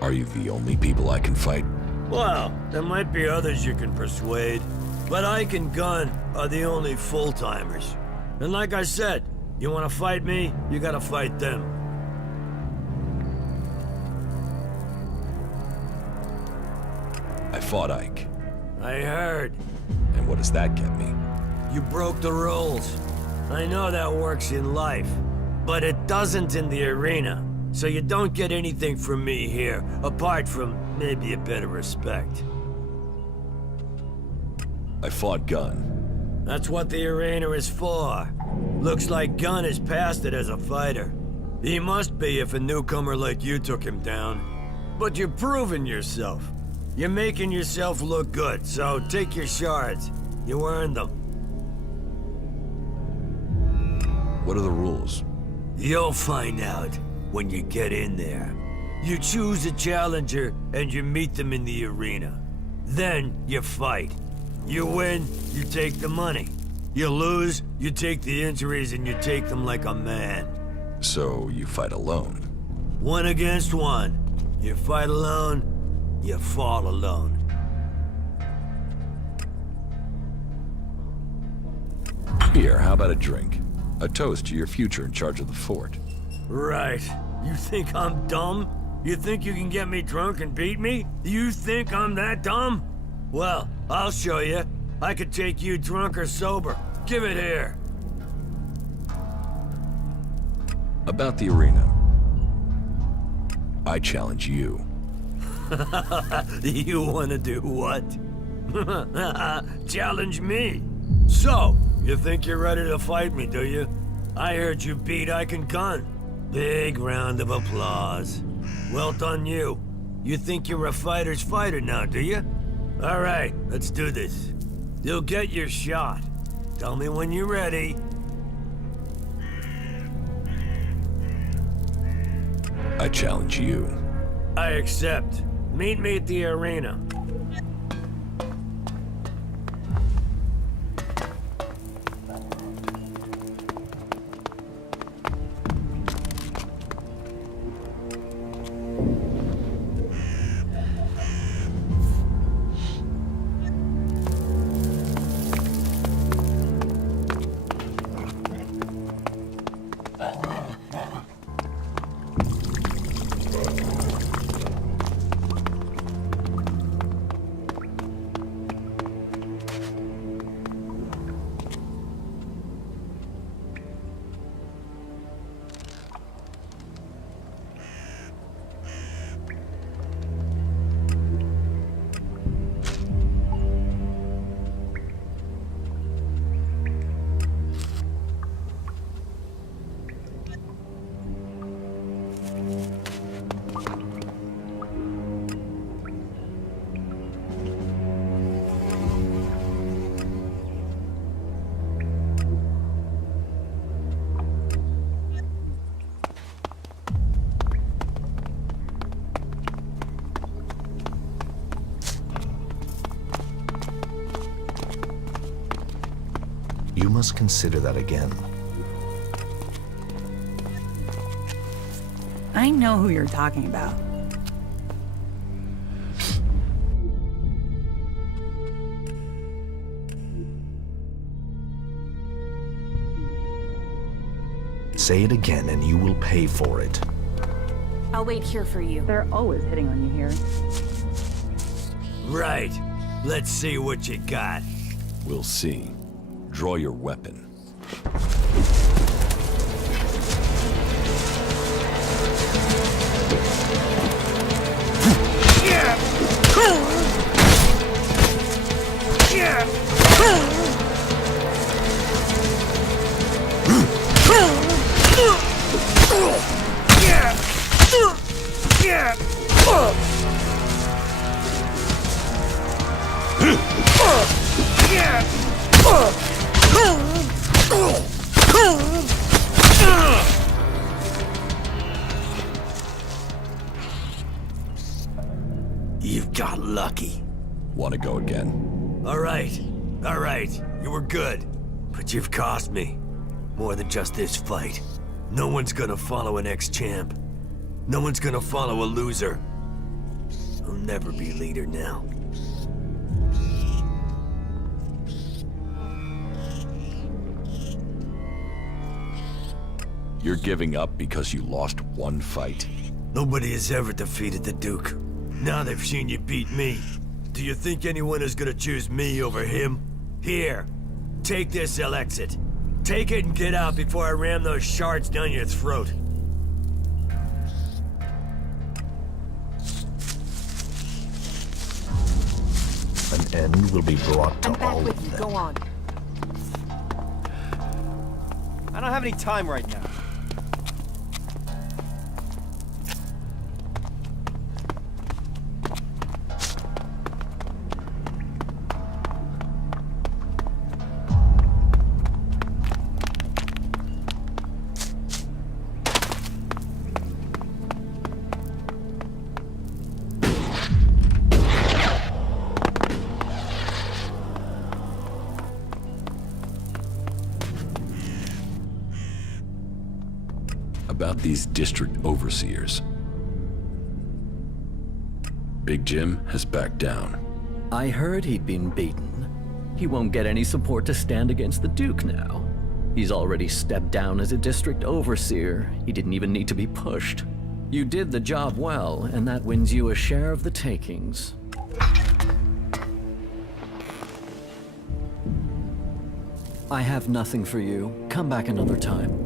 Are you the only people I can fight? Well, there might be others you can persuade, but Ike and Gunn are the only full-timers. And like I said, you want to fight me, you gotta fight them. I fought Ike. I heard. And what does that get me? You broke the rules. I know that works in life, but it doesn't in the arena. So you don't get anything from me here, apart from maybe a bit of respect. I fought Gunn. That's what the arena is for. Looks like Gunn is past it as a fighter. He must be if a newcomer like you took him down. But you're proving yourself. You're making yourself look good, so take your shards. You earned them. What are the rules? You'll find out when you get in there. You choose a challenger and you meet them in the arena. Then you fight. You win, you take the money. You lose, you take the injuries and you take them like a man. So you fight alone? 1 against 1. You fight alone, you fall alone. Here, how about a drink? A toast to your future in charge of the fort. Right. You think I'm dumb? You think you can get me drunk and beat me? You think I'm that dumb? Well, I'll show you. I could take you drunk or sober. Give it here. About the arena. I challenge you. You wanna do what? Challenge me. So, you think you're ready to fight me, do you? I heard you beat Ike and Gunn. Big round of applause. Well done you. You think you're a fighter's fighter now, do you? All right, let's do this. You'll get your shot. Tell me when you're ready. I challenge you. I accept. Meet me at the arena. You must consider that again. I know who you're talking about. Say it again and you will pay for it. I'll wait here for you. They're always hitting on you here. Right. Let's see what you got. We'll see. Draw your weapon. You've got lucky. Want to go again? All right. You were good. But you've cost me. More than just this fight. No one's gonna follow an ex-champ. No one's gonna follow a loser. I'll never be leader now. You're giving up because you lost one fight. Nobody has ever defeated the Duke. Now they've seen you beat me. Do you think anyone is gonna choose me over him? Here, take this ELEX. Take it and get out before I ram those shards down your throat. An end will be brought to I'm back all with of you. them. Go on. I don't have any time right now. About these district overseers. Big Jim has backed down. I heard he'd been beaten. He won't get any support to stand against the Duke now. He's already stepped down as a district overseer. He didn't even need to be pushed. You did the job well, and that wins you a share of the takings. I have nothing for you. Come back another time.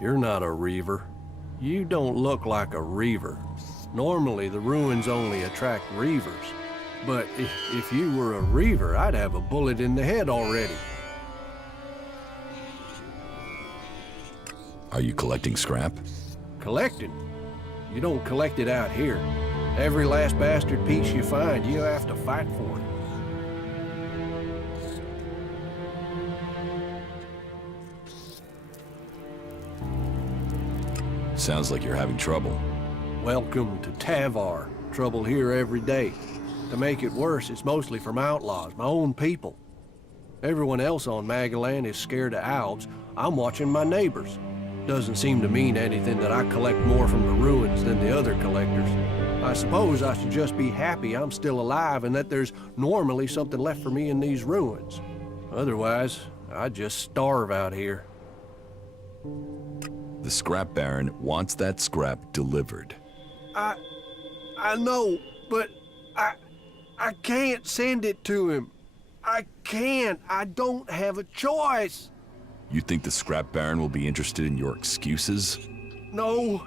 You're not a reaver. You don't look like a reaver. Normally, the ruins only attract reavers. But if you were a reaver, I'd have a bullet in the head already. Are you collecting scrap? Collecting? You don't collect it out here. Every last bastard piece you find, you have to fight for it. Sounds like you're having trouble. Welcome to Tavar. Trouble here every day. To make it worse, it's mostly from outlaws, my own people. Everyone else on Magalan is scared of owls. I'm watching my neighbors. Doesn't seem to mean anything that I collect more from the ruins than the other collectors. I suppose I should just be happy I'm still alive and that there's normally something left for me in these ruins. Otherwise, I'd just starve out here. The scrap baron wants that scrap delivered. I know, but I can't send it to him. I can't. I don't have a choice. You think the scrap baron will be interested in your excuses? No,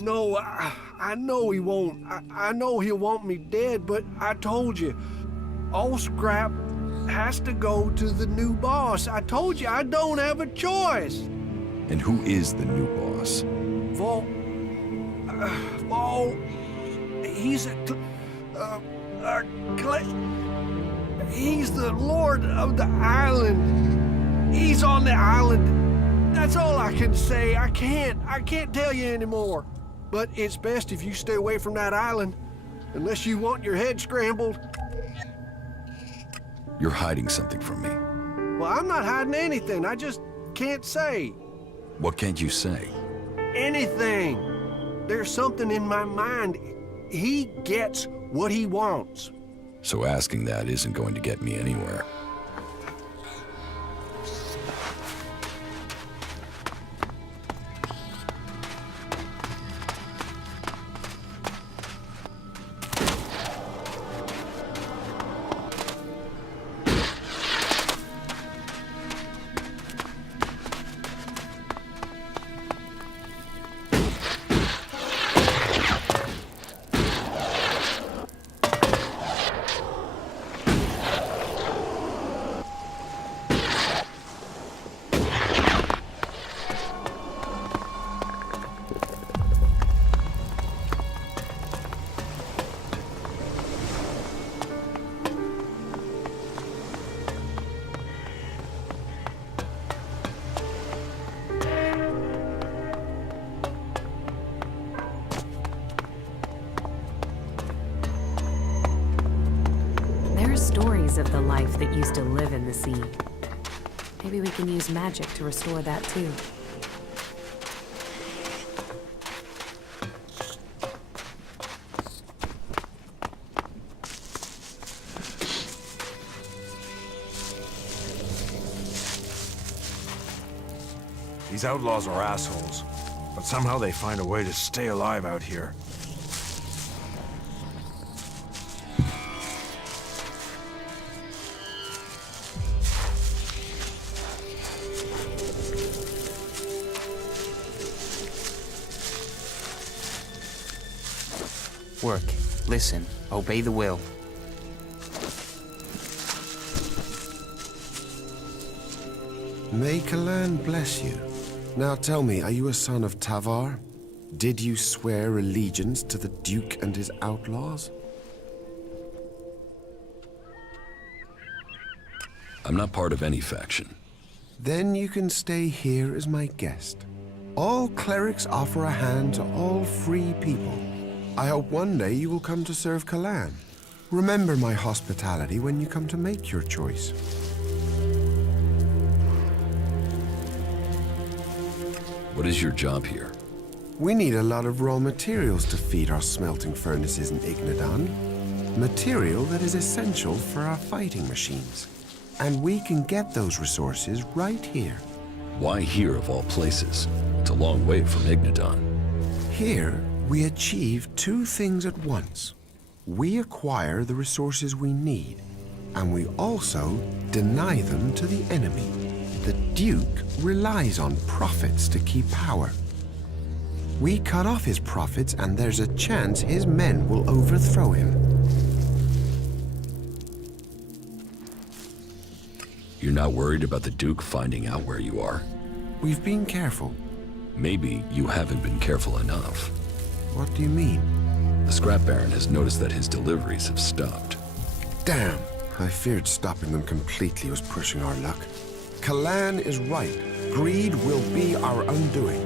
I know he won't. I know he'll want me dead, but I told you, all scrap has to go to the new boss. I told you, I don't have a choice. And who is the new boss? Vol, he's he's the lord of the island. He's on the island. That's all I can say. I can't tell you anymore. But it's best if you stay away from that island, unless you want your head scrambled. You're hiding something from me. Well, I'm not hiding anything. I just can't say. What can't you say? Anything. There's something in my mind. He gets what he wants. So asking that isn't going to get me anywhere. Stories of the life that used to live in the sea. Maybe we can use magic to restore that too. These outlaws are assholes, but somehow they find a way to stay alive out here. Work, listen, obey the will. May Kalan bless you. Now tell me, are you a son of Tavar? Did you swear allegiance to the Duke and his outlaws? I'm not part of any faction. Then you can stay here as my guest. All clerics offer a hand to all free people. I hope one day you will come to serve Kalan. Remember my hospitality when you come to make your choice. What is your job here? We need a lot of raw materials to feed our smelting furnaces in Ignadan. Material that is essential for our fighting machines. And we can get those resources right here. Why here of all places? It's a long way from Ignadan. Here, we achieve two things at once. We acquire the resources we need, and we also deny them to the enemy. The Duke relies on profits to keep power. We cut off his profits, and there's a chance his men will overthrow him. You're not worried about the Duke finding out where you are? We've been careful. Maybe you haven't been careful enough. What do you mean? The scrap baron has noticed that his deliveries have stopped. Damn! I feared stopping them completely was pushing our luck. Kalan is right. Greed will be our undoing.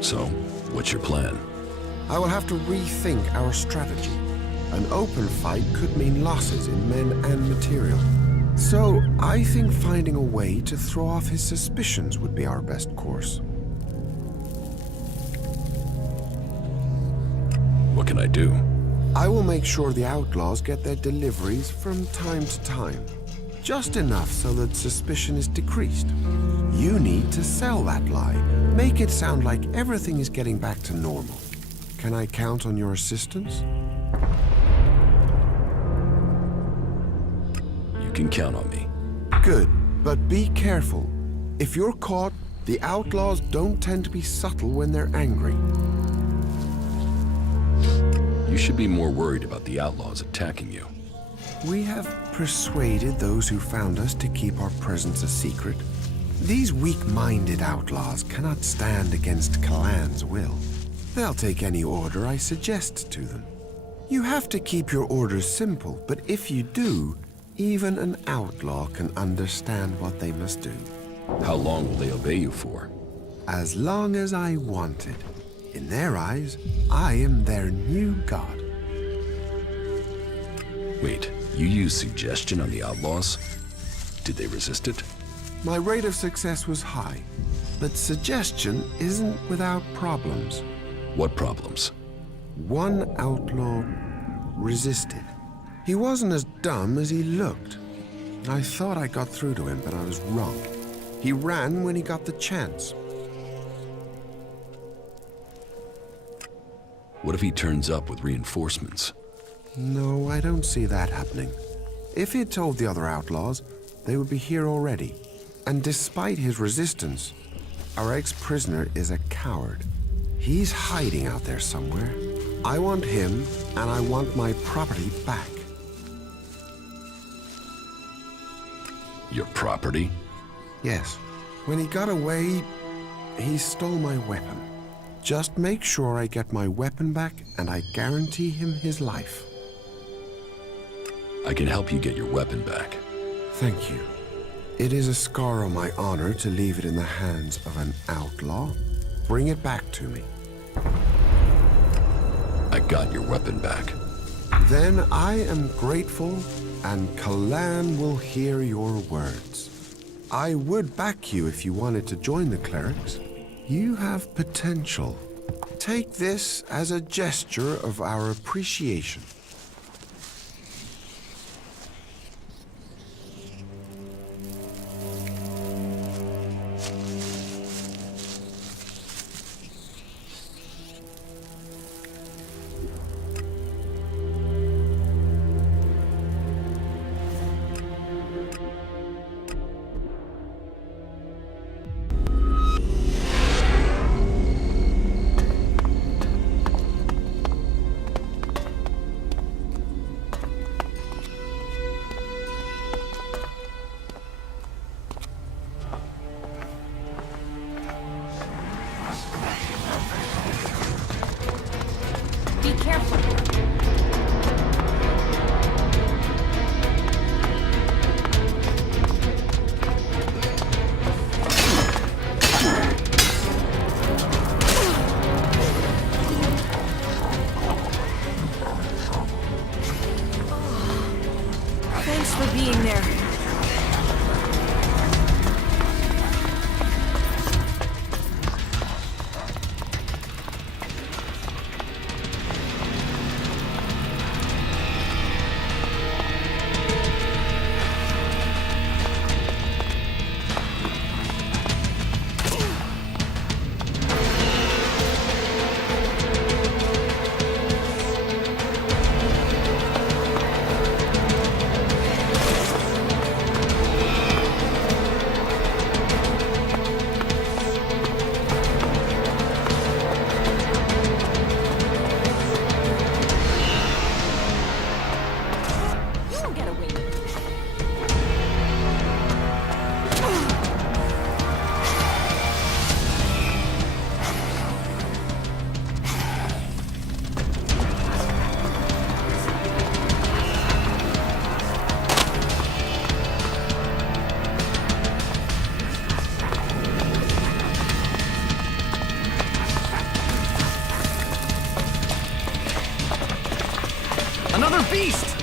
So, what's your plan? I will have to rethink our strategy. An open fight could mean losses in men and material. So, I think finding a way to throw off his suspicions would be our best course. What can I do? I will make sure the outlaws get their deliveries from time to time. Just enough so that suspicion is decreased. You need to sell that lie. Make it sound like everything is getting back to normal. Can I count on your assistance? You can count on me. Good, but be careful. If you're caught, the outlaws don't tend to be subtle when they're angry. You should be more worried about the outlaws attacking you. We have persuaded those who found us to keep our presence a secret. These weak-minded outlaws cannot stand against Kalan's will. They'll take any order I suggest to them. You have to keep your orders simple, but if you do, even an outlaw can understand what they must do. How long will they obey you for? As long as I want it. In their eyes, I am their new god. Wait, you used suggestion on the outlaws? Did they resist it? My rate of success was high, but suggestion isn't without problems. What problems? One outlaw resisted. He wasn't as dumb as he looked. I thought I got through to him, but I was wrong. He ran when he got the chance. What if he turns up with reinforcements? No, I don't see that happening. If he had told the other outlaws, they would be here already. And despite his resistance, our ex-prisoner is a coward. He's hiding out there somewhere. I want him, and I want my property back. Your property? Yes. When he got away, he stole my weapon. Just make sure I get my weapon back, and I guarantee him his life. I can help you get your weapon back. Thank you. It is a scar on my honor to leave it in the hands of an outlaw. Bring it back to me. I got your weapon back. Then I am grateful, and Kalan will hear your words. I would back you if you wanted to join the clerics. You have potential. Take this as a gesture of our appreciation. Be careful. Thanks for being there. beast!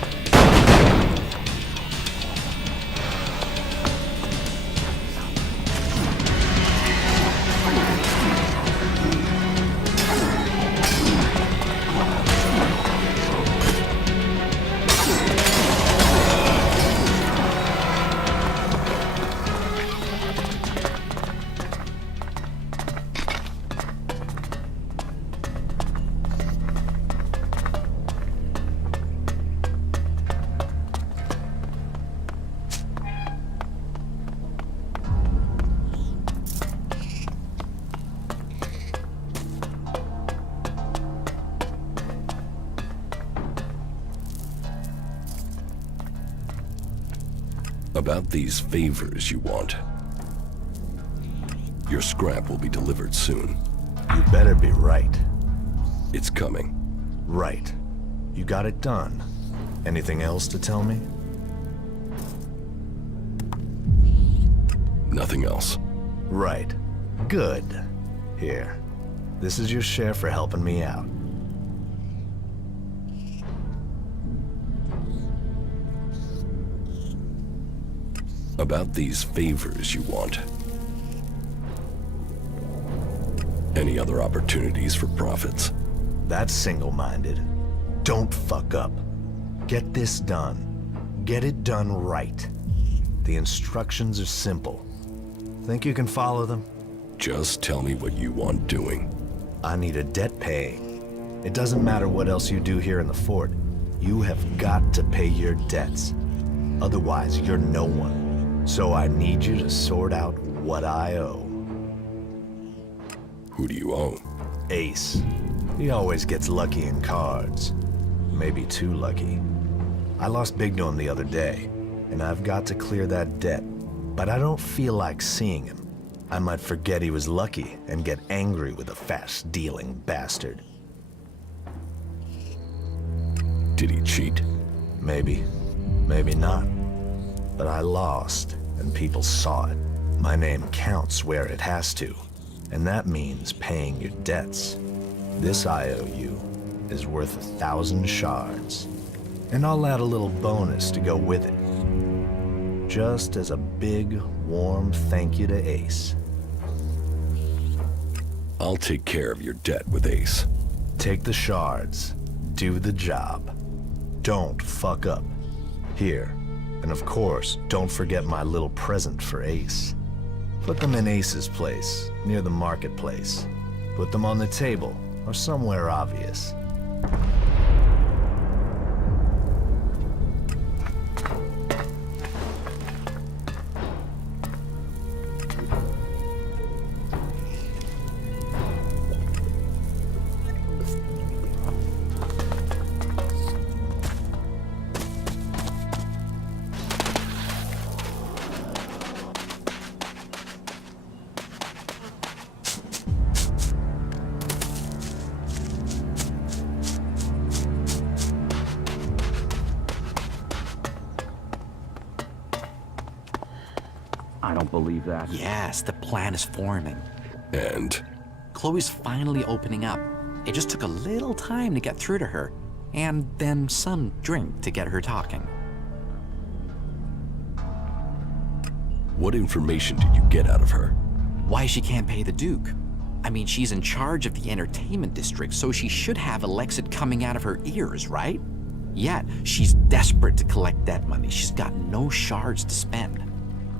About these favors you want. Your scrap will be delivered soon. You better be right. It's coming. Right. You got it done. Anything else to tell me? Nothing else. Right. Good. Here. This is your share for helping me out. About these favors you want. Any other opportunities for profits? That's single-minded. Don't fuck up. Get this done. Get it done right. The instructions are simple. Think you can follow them? Just tell me what you want doing. I need a debt paying. It doesn't matter what else you do here in the fort. You have got to pay your debts. Otherwise, you're no one. So I need you to sort out what I owe. Who do you owe? Ace. He always gets lucky in cards. Maybe too lucky. I lost big to him the other day, and I've got to clear that debt. But I don't feel like seeing him. I might forget he was lucky and get angry with a fast-dealing bastard. Did he cheat? Maybe. Maybe not. But I lost, and people saw it. My name counts where it has to, and that means paying your debts. This IOU is worth 1,000 shards, and I'll add a little bonus to go with it. Just as a big, warm thank you to Ace. I'll take care of your debt with Ace. Take the shards. Do the job. Don't fuck up. Here. And of course, don't forget my little present for Ace. Put them in Ace's place, near the marketplace. Put them on the table, or somewhere obvious. I don't believe that. Yes, the plan is forming. And? Chloe's finally opening up. It just took a little time to get through to her, and then some drink to get her talking. What information did you get out of her? Why she can't pay the Duke. I mean, she's in charge of the entertainment district, so she should have Alexid coming out of her ears, right? Yet, she's desperate to collect that money. She's got no shards to spend.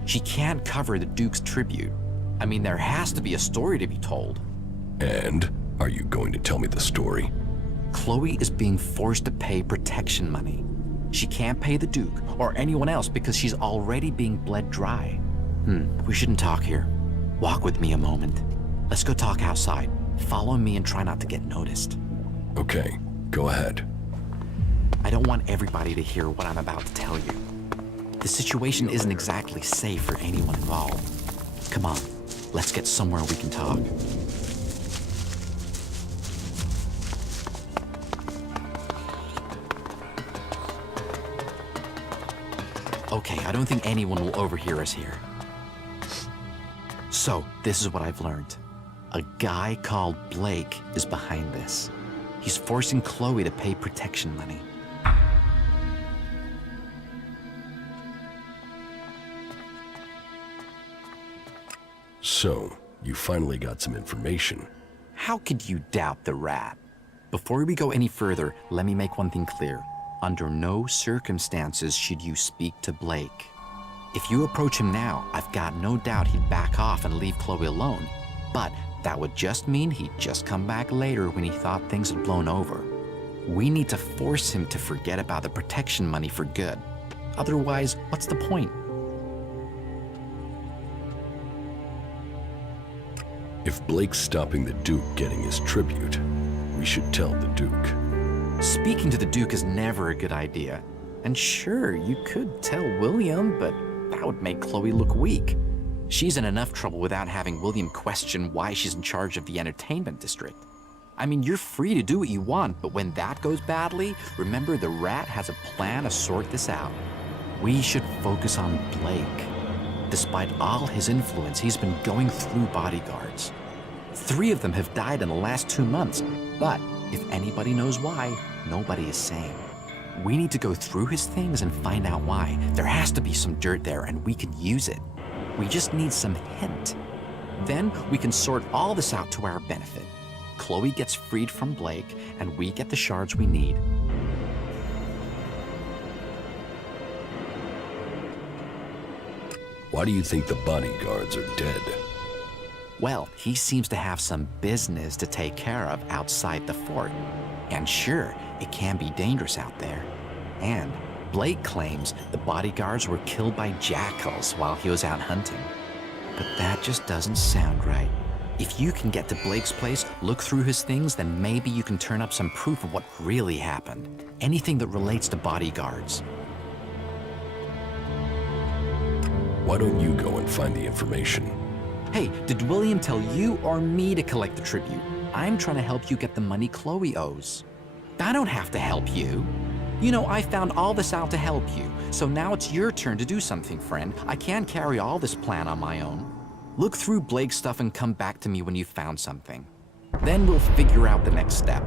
She can't cover the Duke's tribute. I mean, there has to be a story to be told. And? Are you going to tell me the story? Chloe is being forced to pay protection money. She can't pay the Duke or anyone else because she's already being bled dry. We shouldn't talk here. Walk with me a moment. Let's go talk outside. Follow me and try not to get noticed. Okay, go ahead. I don't want everybody to hear what I'm about to tell you. The situation isn't exactly safe for anyone involved. Come on, let's get somewhere we can talk. Okay, I don't think anyone will overhear us here. So, this is what I've learned. A guy called Blake is behind this. He's forcing Chloe to pay protection money. So, you finally got some information. How could you doubt the rat? Before we go any further, let me make one thing clear. Under no circumstances should you speak to Blake. If you approach him now, I've got no doubt he'd back off and leave Chloe alone. But that would just mean he'd just come back later when he thought things had blown over. We need to force him to forget about the protection money for good. Otherwise, what's the point? If Blake's stopping the Duke getting his tribute, we should tell the Duke. Speaking to the Duke is never a good idea. And sure, you could tell William, but that would make Chloe look weak. She's in enough trouble without having William question why she's in charge of the entertainment district. I mean, you're free to do what you want, but when that goes badly, remember the rat has a plan to sort this out. We should focus on Blake. Despite all his influence, he's been going through bodyguards. 3 of them have died in the last 2 months, but if anybody knows why, nobody is saying. We need to go through his things and find out why. There has to be some dirt there, and we can use it. We just need some hint. Then we can sort all this out to our benefit. Chloe gets freed from Blake, and we get the shards we need. Why do you think the bodyguards are dead? Well, he seems to have some business to take care of outside the fort. And sure, it can be dangerous out there. And Blake claims the bodyguards were killed by jackals while he was out hunting. But that just doesn't sound right. If you can get to Blake's place, look through his things, then maybe you can turn up some proof of what really happened. Anything that relates to bodyguards. Why don't you go and find the information? Hey, did William tell you or me to collect the tribute? I'm trying to help you get the money Chloe owes. I don't have to help you. You know, I found all this out to help you, so now it's your turn to do something, friend. I can't carry all this plan on my own. Look through Blake's stuff and come back to me when you've found something. Then we'll figure out the next step.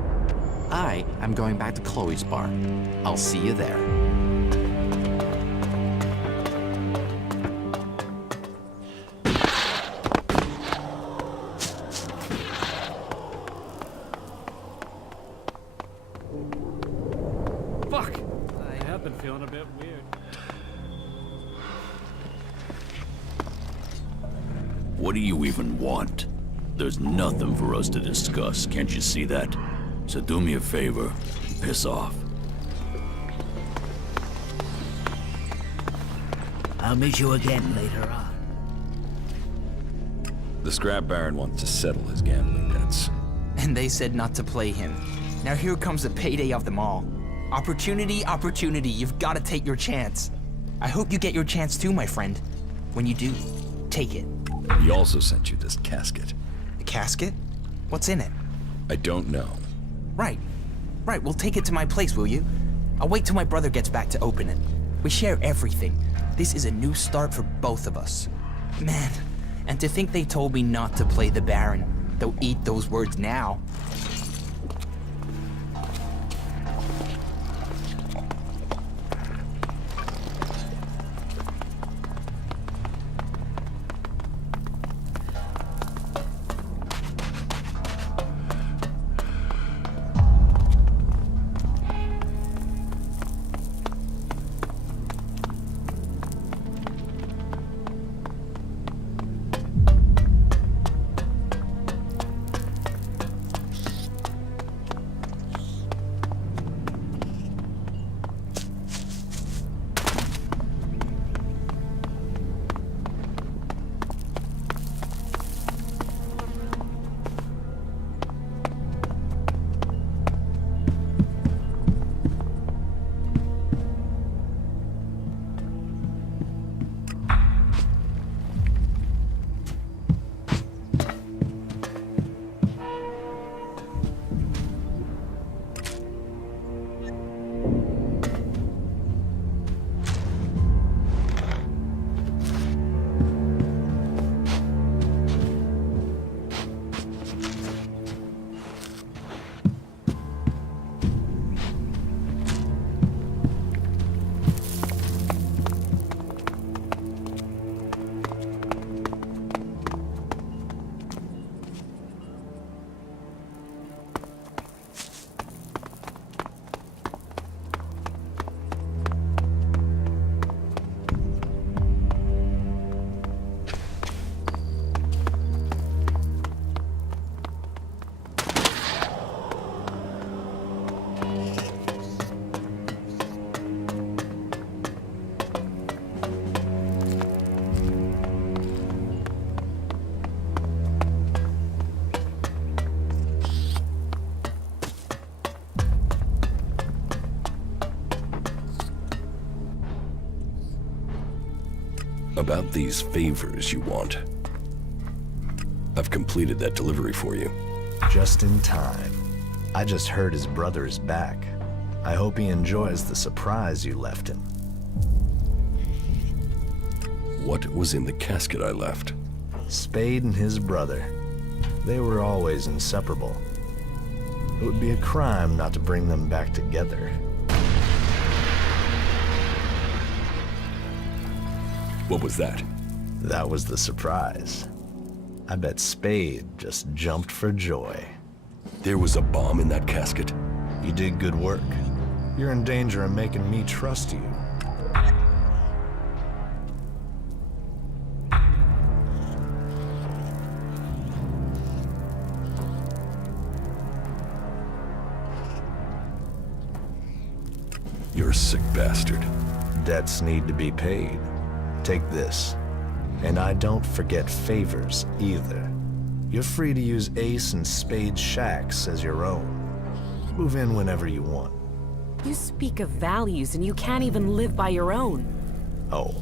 I am going back to Chloe's bar. I'll see you there. Fuck! I have been feeling a bit weird. What do you even want? There's nothing for us to discuss, can't you see that? So do me a favor, piss off. I'll meet you again later on. The scrap baron wants to settle his gambling debts. And they said not to play him. Now here comes the payday of them all. Opportunity, opportunity, you've got to take your chance. I hope you get your chance too, my friend. When you do, take it. He also sent you this casket. A casket? What's in it? I don't know. Right. Right, we'll take it to my place, will you? I'll wait till my brother gets back to open it. We share everything. This is a new start for both of us. Man, and to think they told me not to play the Baron. They'll eat those words now. About these favors you want. I've completed that delivery for you. Just in time. I just heard his brother is back. I hope he enjoys the surprise you left him. What was in the casket I left? Spade and his brother. They were always inseparable. It would be a crime not to bring them back together. What was that? That was the surprise. I bet Spade just jumped for joy. There was a bomb in that casket? You did good work. You're in danger of making me trust you. You're a sick bastard. Debts need to be paid. Take this. And I don't forget favors either. You're free to use Ace and Spade's shacks as your own. Move in whenever you want. You speak of values and you can't even live by your own. Oh,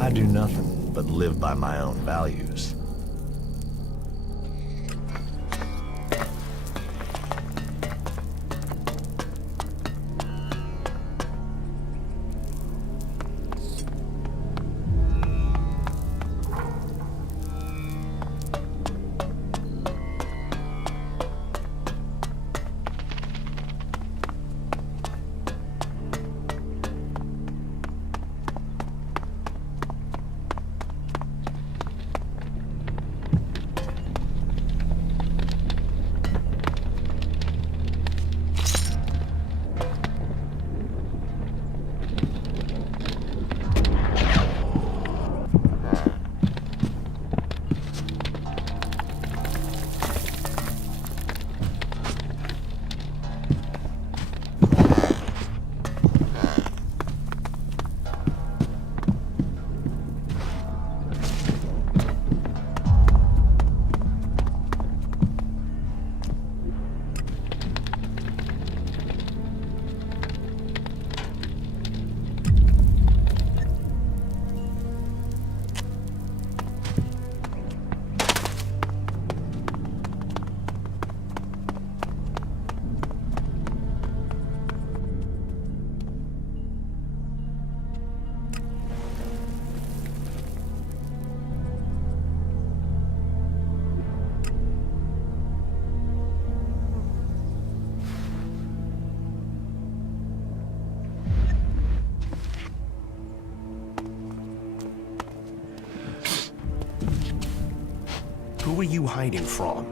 I do nothing but live by my own values. Who are you hiding from?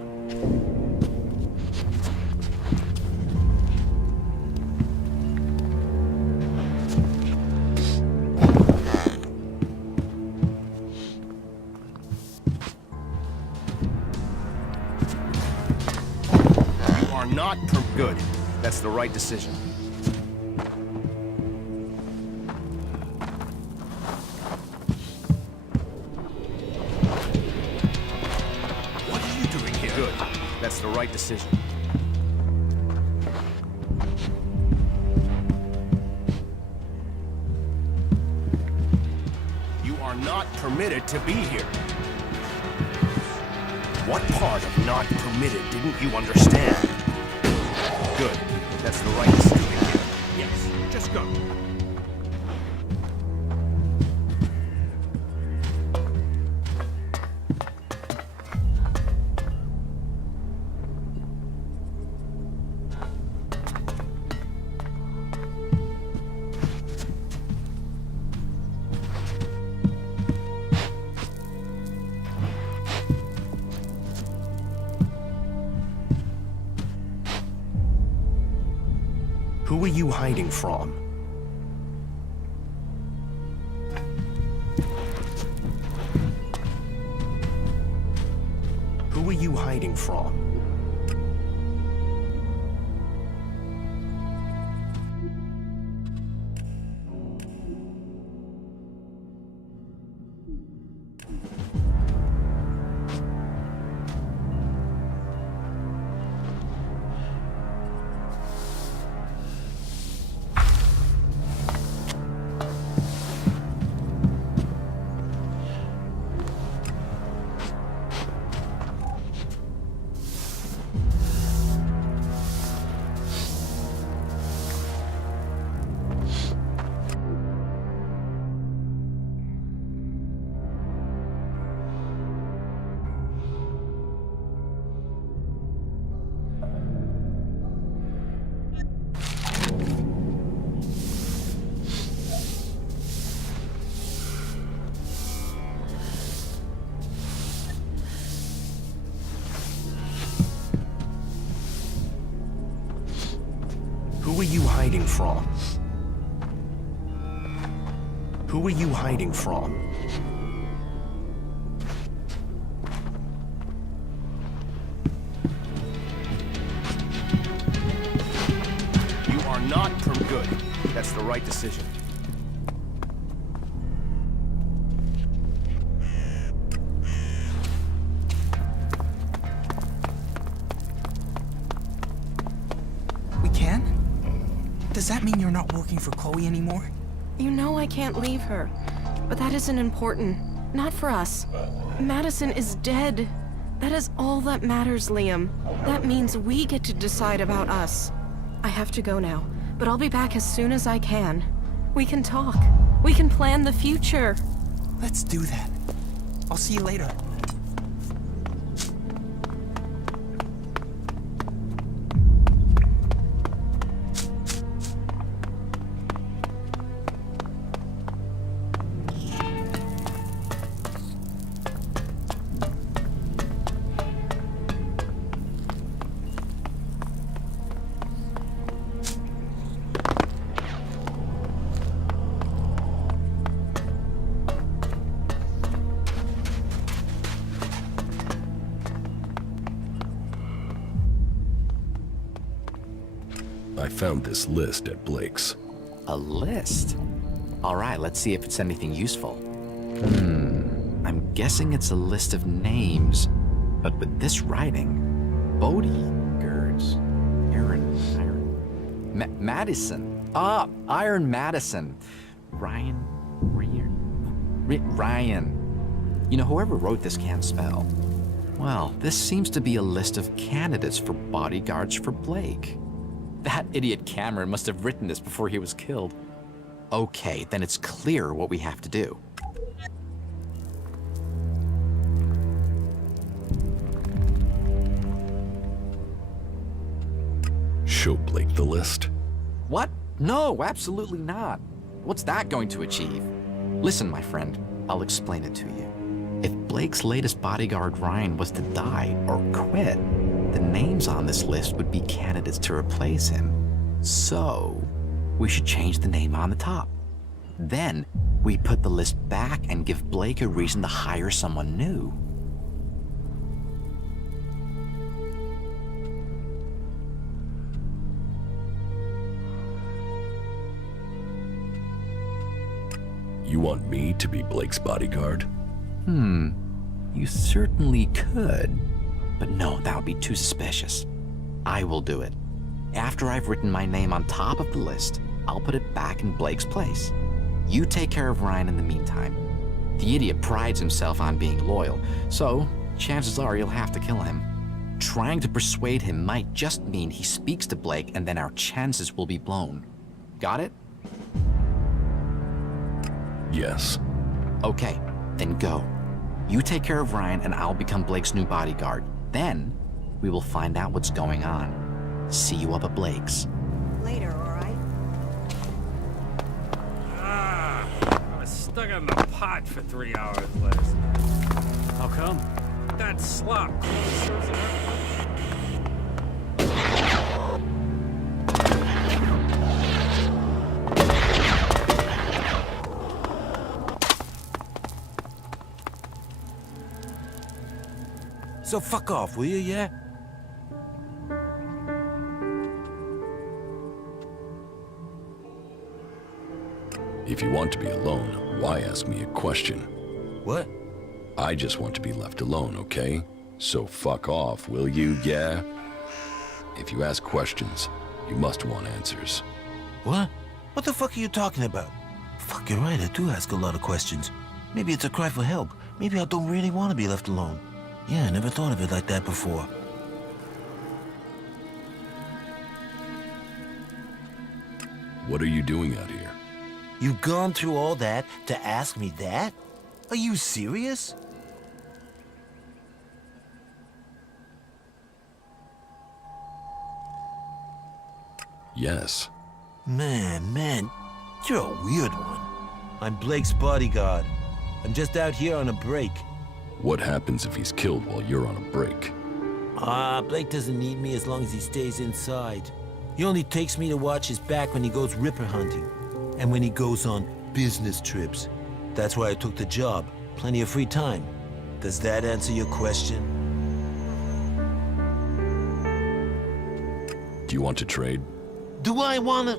You are not good. That's the right decision. That's the right decision. You are not permitted to be here. What part of not permitted didn't you understand? Good. That's the right decision. Yes, just go. Who are you hiding from? Who are you hiding from? Who are you hiding from? Who are you hiding from? You are not good. That's the right decision. We can? Does that mean you're not working for Chloe anymore? You know I can't leave her, but that isn't important. Not for us. Madison is dead. That is all that matters, Liam. That means we get to decide about us. I have to go now, but I'll be back as soon as I can. We can talk. We can plan the future. Let's do that. I'll see you later. I found this list at Blake's. A list? All right, let's see if it's anything useful. I'm guessing it's a list of names, but with this writing, bodyguards, Madison. Iron Madison. Ryan. You know, whoever wrote this can't spell. Well, this seems to be a list of candidates for bodyguards for Blake. That idiot Cameron must have written this before he was killed. Okay, then it's clear what we have to do. Show Blake the list. What? No, absolutely not. What's that going to achieve? Listen, my friend, I'll explain it to you. If Blake's latest bodyguard Ryan was to die or quit, the names on this list would be candidates to replace him. So, we should change the name on the top. Then, we put the list back and give Blake a reason to hire someone new. You want me to be Blake's bodyguard? You certainly could. But no, that would be too suspicious. I will do it. After I've written my name on top of the list, I'll put it back in Blake's place. You take care of Ryan in the meantime. The idiot prides himself on being loyal, so chances are you'll have to kill him. Trying to persuade him might just mean he speaks to Blake and then our chances will be blown. Got it? Yes. Okay, then go. You take care of Ryan and I'll become Blake's new bodyguard. Then, we will find out what's going on. See you up at Blake's. Later, all right? I was stuck in the pot for 3 hours last night. How come? That slop serves it up. So fuck off, will you, yeah? If you want to be alone, why ask me a question? What? I just want to be left alone, okay? So fuck off, will you, yeah? If you ask questions, you must want answers. What? What the fuck are you talking about? Fuck, you're right, I do ask a lot of questions. Maybe it's a cry for help. Maybe I don't really want to be left alone. Yeah, I never thought of it like that before. What are you doing out here? You've gone through all that to ask me that? Are you serious? Yes. Man, you're a weird one. I'm Blake's bodyguard. I'm just out here on a break. What happens if he's killed while you're on a break? Blake doesn't need me as long as he stays inside. He only takes me to watch his back when he goes ripper hunting. And when he goes on business trips. That's why I took the job. Plenty of free time. Does that answer your question? Do you want to trade? Do I wanna...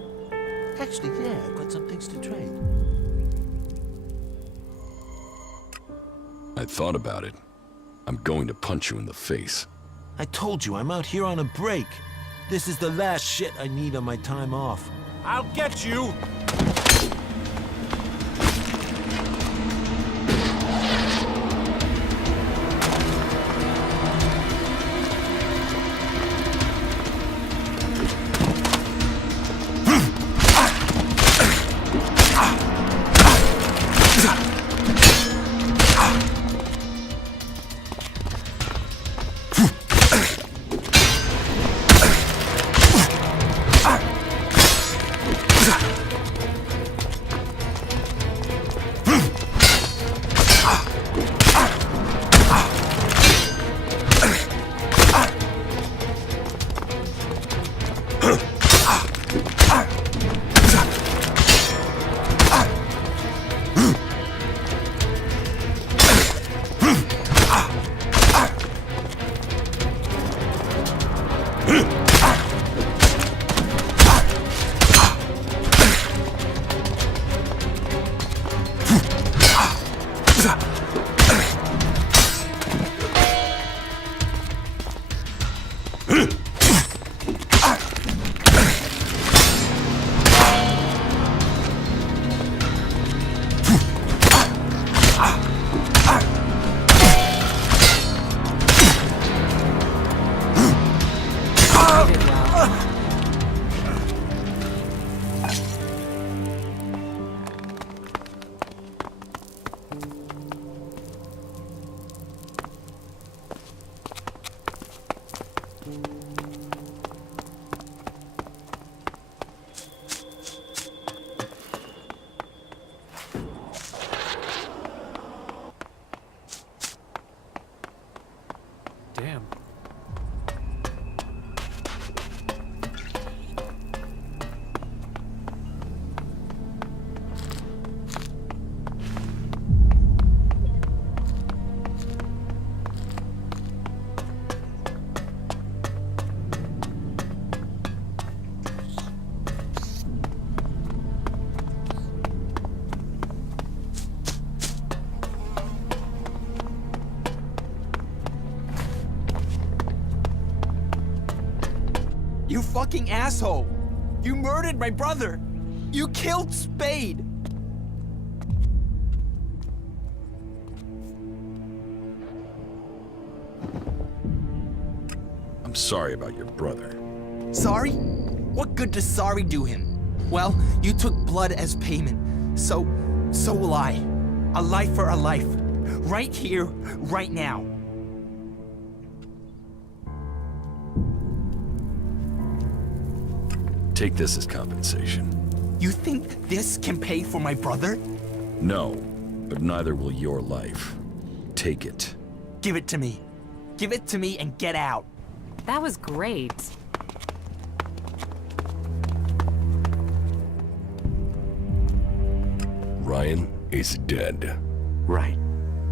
Actually, yeah, I've got some things to trade. I thought about it. I'm going to punch you in the face. I told you, I'm out here on a break. This is the last shit I need on my time off. I'll get you! Damn. You fucking asshole! You murdered my brother! You killed Spade! I'm sorry about your brother. Sorry? What good does sorry do him? Well, you took blood as payment. So will I. A life for a life. Right here, right now. Take this as compensation. You think this can pay for my brother? No, but neither will your life. Take it. Give it to me. Give it to me and get out. That was great. Ryan is dead. Right.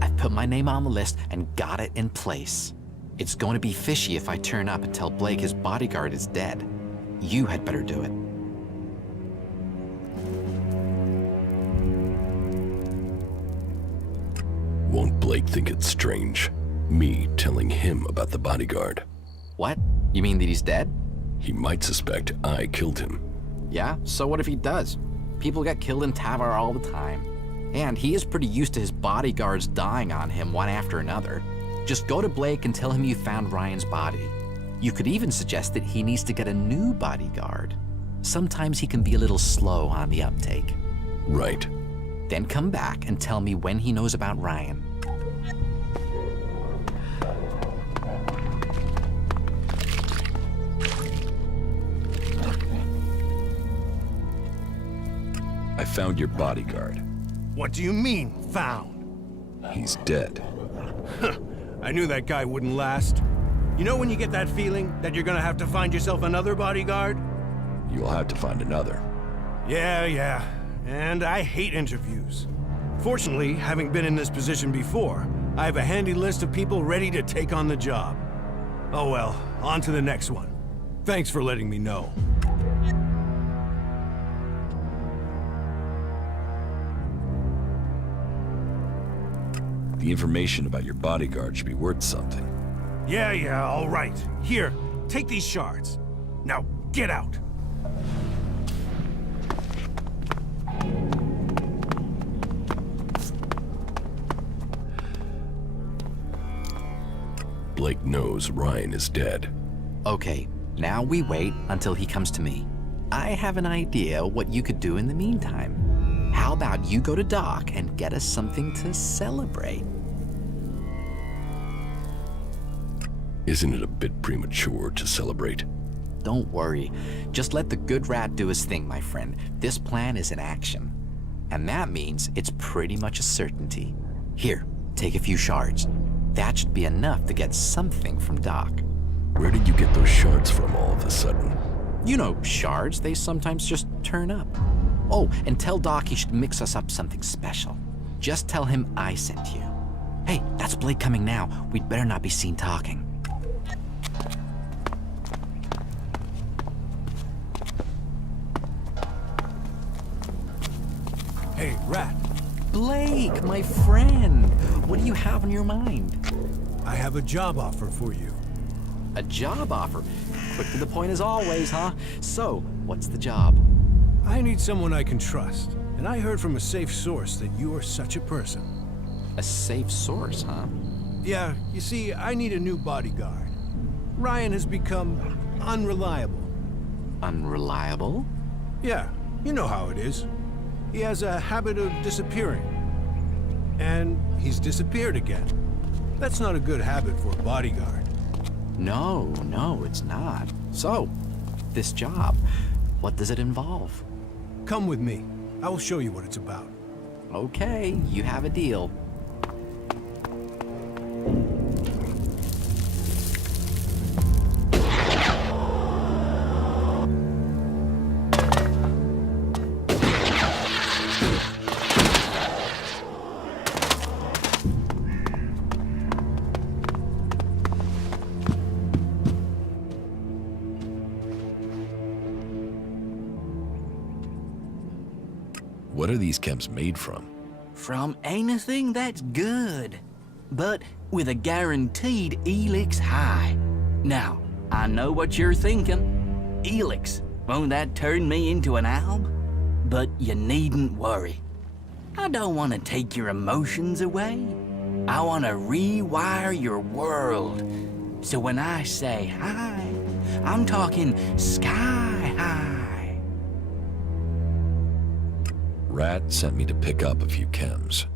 I've put my name on the list and got it in place. It's going to be fishy if I turn up and tell Blake his bodyguard is dead. You had better do it. Won't Blake think it's strange? Me telling him about the bodyguard. What? You mean that he's dead? He might suspect I killed him. Yeah, so what if he does? People get killed in Tavar all the time. And he is pretty used to his bodyguards dying on him one after another. Just go to Blake and tell him you found Ryan's body. You could even suggest that he needs to get a new bodyguard. Sometimes he can be a little slow on the uptake. Right. Then come back and tell me when he knows about Ryan. I found your bodyguard. What do you mean, found? He's dead. I knew that guy wouldn't last. You know when you get that feeling that you're gonna have to find yourself another bodyguard? You'll have to find another. Yeah. And I hate interviews. Fortunately, having been in this position before, I have a handy list of people ready to take on the job. Oh well, on to the next one. Thanks for letting me know. The information about your bodyguard should be worth something. Yeah, all right. Here, take these shards. Now, get out. Blake knows Ryan is dead. Okay, now we wait until he comes to me. I have an idea what you could do in the meantime. How about you go to Doc and get us something to celebrate? Isn't it a bit premature to celebrate? Don't worry. Just let the good rat do his thing, my friend. This plan is in action. And that means it's pretty much a certainty. Here, take a few shards. That should be enough to get something from Doc. Where did you get those shards from all of a sudden? You know, shards, they sometimes just turn up. Oh, and tell Doc he should mix us up something special. Just tell him I sent you. Hey, that's Blake coming now. We'd better not be seen talking. Hey, Rat. Blake, my friend. What do you have on your mind? I have a job offer for you. A job offer? Quick to the point as always, huh? So, what's the job? I need someone I can trust, and I heard from a safe source that you are such a person. A safe source, huh? Yeah, you see, I need a new bodyguard. Ryan has become unreliable. Unreliable? Yeah, you know how it is. He has a habit of disappearing. And he's disappeared again. That's not a good habit for a bodyguard. No, it's not. So, this job, what does it involve? Come with me. I will show you what it's about. Okay, you have a deal. What are these chems made from? From anything that's good, but with a guaranteed ELEX high. Now, I know what you're thinking. ELEX, won't that turn me into an alb? But you needn't worry. I don't want to take your emotions away. I want to rewire your world. So when I say high, I'm talking sky high. Rat sent me to pick up a few chems.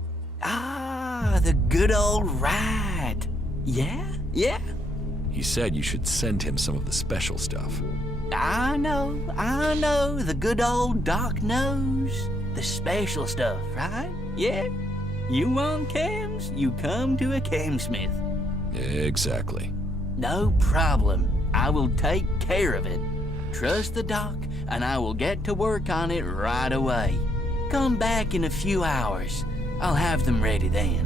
Ah, the good old rat. Yeah? He said you should send him some of the special stuff. I know, the good old Doc knows. The special stuff, right? Yeah? You want chems, you come to a chemsmith. Exactly. No problem. I will take care of it. Trust the Doc, and I will get to work on it right away. Come back in a few hours. I'll have them ready then.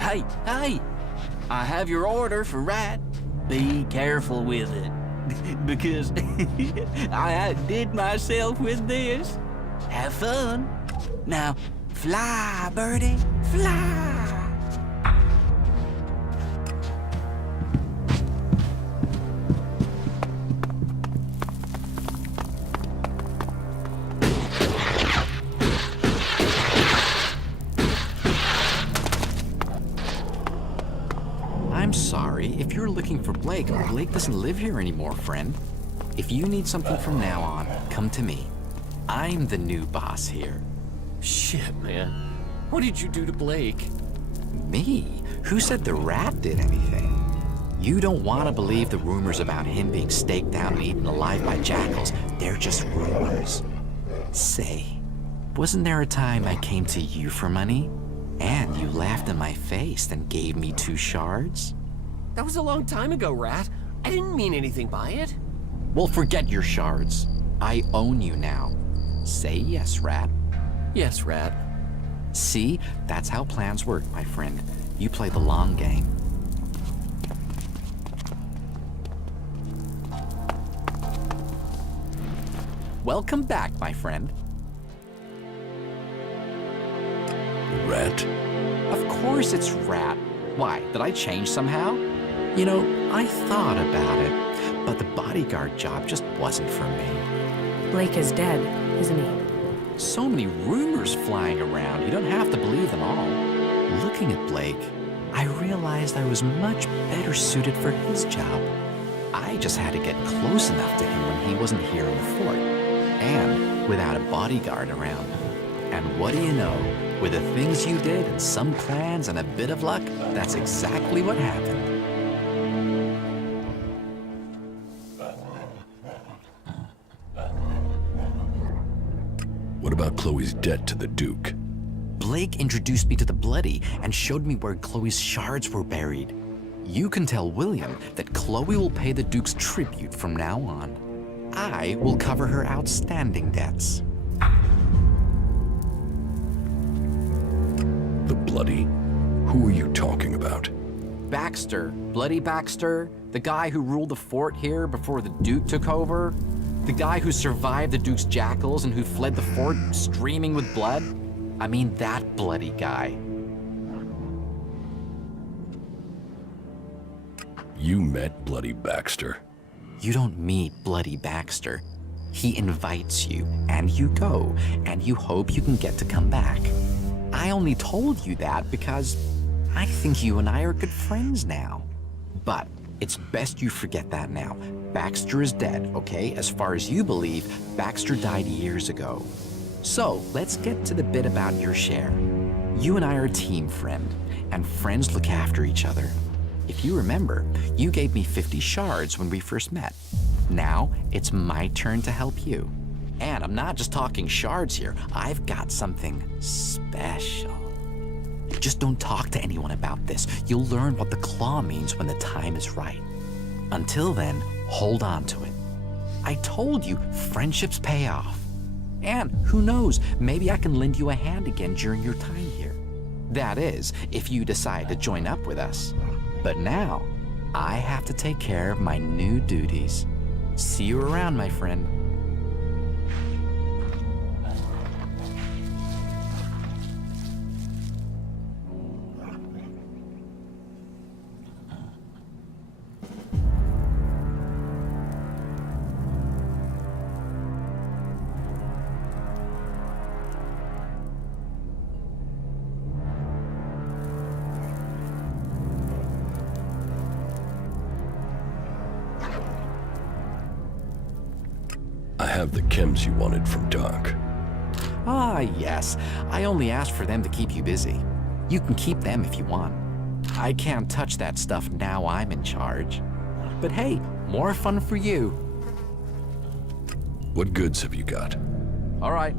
Hey! I have your order for Rat. Be careful with it. Because I outdid myself with this. Have fun. Now, fly, birdie, fly. I'm sorry, if you're looking for Blake doesn't live here anymore, friend. If you need something from now on, come to me. I'm the new boss here. Shit, man. What did you do to Blake? Me? Who said the rat did anything? You don't want to believe the rumors about him being staked out and eaten alive by jackals. They're just rumors. Say, wasn't there a time I came to you for money? And you laughed in my face and gave me 2 shards? That was a long time ago, Rat. I didn't mean anything by it. Well, forget your shards. I own you now. Say yes, Rat. Yes, Rat. See? That's how plans work, my friend. You play the long game. Welcome back, my friend. Rat? Of course it's Rat. Why, did I change somehow? You know, I thought about it, but the bodyguard job just wasn't for me. Blake is dead, isn't he? So many rumors flying around, you don't have to believe them all. Looking at Blake, I realized I was much better suited for his job. I just had to get close enough to him when he wasn't here in the fort, and without a bodyguard around. And what do you know? With the things you did and some plans and a bit of luck, that's exactly what happened. What about Chloe's debt to the Duke? Blake introduced me to the Bloody and showed me where Chloe's shards were buried. You can tell William that Chloe will pay the Duke's tribute from now on. I will cover her outstanding debts. The Bloody? Who are you talking about? Baxter, Bloody Baxter, the guy who ruled the fort here before the Duke took over. The guy who survived the Duke's jackals and who fled the fort streaming with blood. I mean, that bloody guy. You met Bloody Baxter? You don't meet Bloody Baxter. He invites you, and you go, and you hope you can get to come back. I only told you that because I think you and I are good friends now. But it's best you forget that now. Baxter is dead, okay? As far as you believe, Baxter died years ago. So, let's get to the bit about your share. You and I are a team, friend, and friends look after each other. If you remember, you gave me 50 shards when we first met. Now, it's my turn to help you. And I'm not just talking shards here. I've got something special. Just don't talk to anyone about this. You'll learn what the claw means when the time is right. Until then, hold on to it. I told you, friendships pay off. And who knows, maybe I can lend you a hand again during your time here. That is, if you decide to join up with us. But now, I have to take care of my new duties. See you around, my friend. I have the chems you wanted from Doc. Ah, yes. I only asked for them to keep you busy. You can keep them if you want. I can't touch that stuff now I'm in charge. But hey, more fun for you. What goods have you got? All right.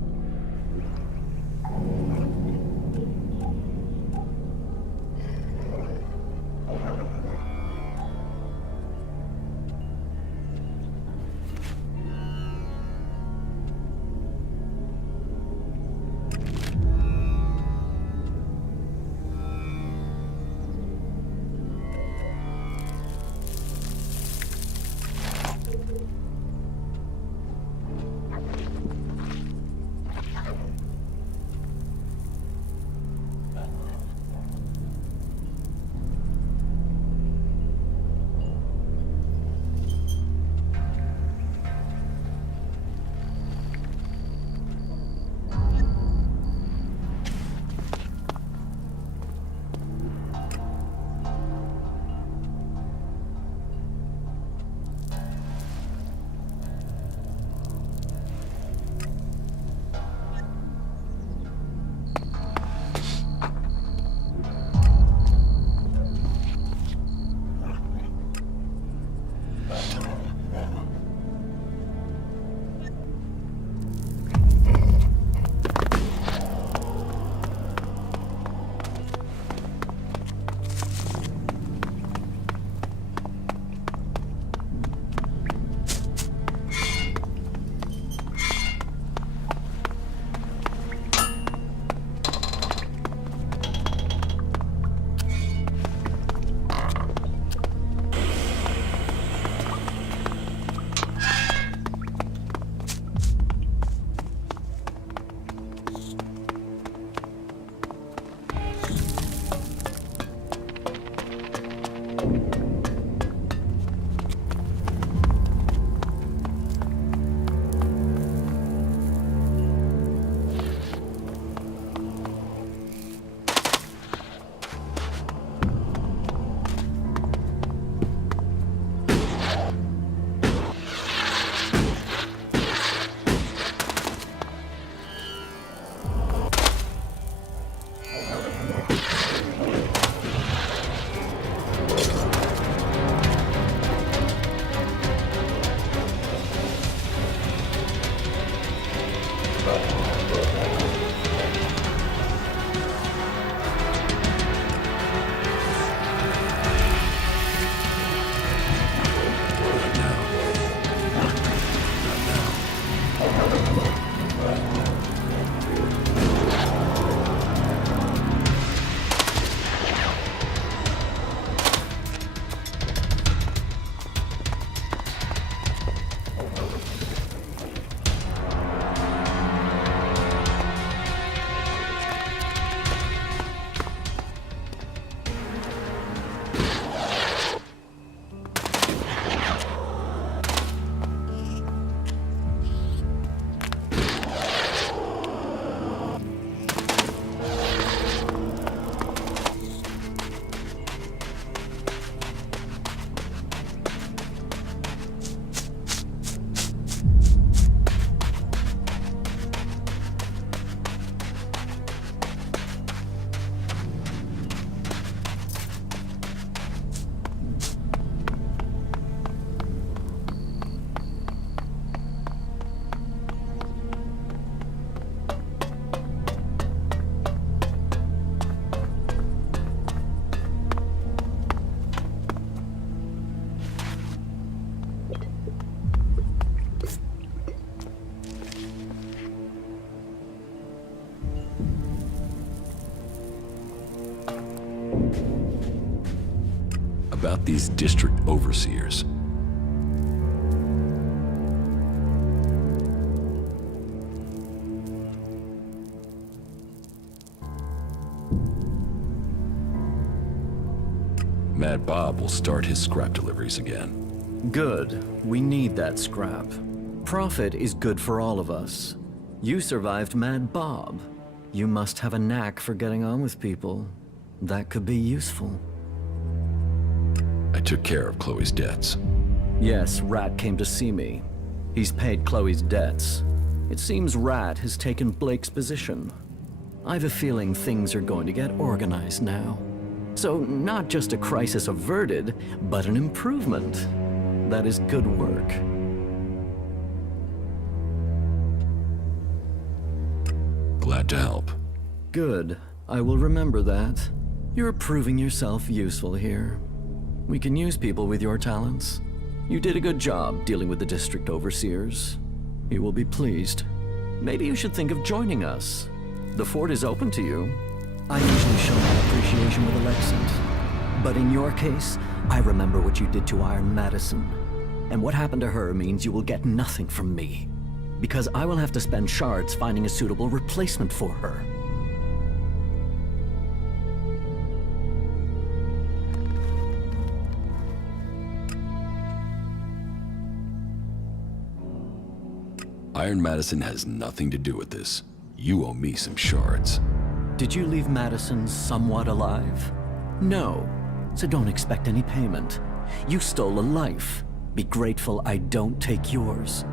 about these district overseers. Mad Bob will start his scrap deliveries again. Good. We need that scrap. Profit is good for all of us. You survived Mad Bob. You must have a knack for getting on with people. That could be useful. I took care of Chloe's debts. Yes, Rat came to see me. He's paid Chloe's debts. It seems Rat has taken Blake's position. I've a feeling things are going to get organized now. So, not just a crisis averted, but an improvement. That is good work. Glad to help. Good. I will remember that. You're proving yourself useful here. We can use people with your talents. You did a good job dealing with the district overseers. You will be pleased. Maybe you should think of joining us. The fort is open to you. I usually show my appreciation with Alexis. But in your case, I remember what you did to Iron Madison. And what happened to her means you will get nothing from me. Because I will have to spend shards finding a suitable replacement for her. Iron Madison has nothing to do with this. You owe me some shards. Did you leave Madison somewhat alive? No, so don't expect any payment. You stole a life. Be grateful I don't take yours.